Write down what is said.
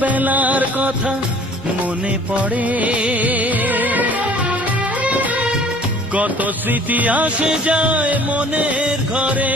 বেলার কথা মনে পড়ে, কত স্মৃতি আসে যায় মনের ঘরে।